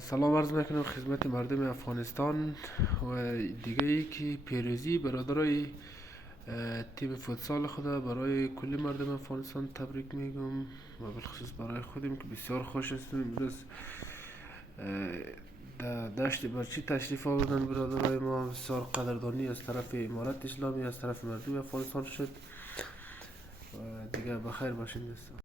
سلام عرض میکنم خدمت مردم افغانستان و دیگه ای که پیروزی برادرای تیم فوتسال خدا برای کل مردم افغانستان تبریک میگم و بالخصوص برای خودم که بسیار خوش هستم. امروز در دشت برچی تشریف آوردن برادرای ما، بسیار قدردانی از طرف امارت اسلامی از طرف مردم افغانستان شد و دیگه بخیر باشین دوستان.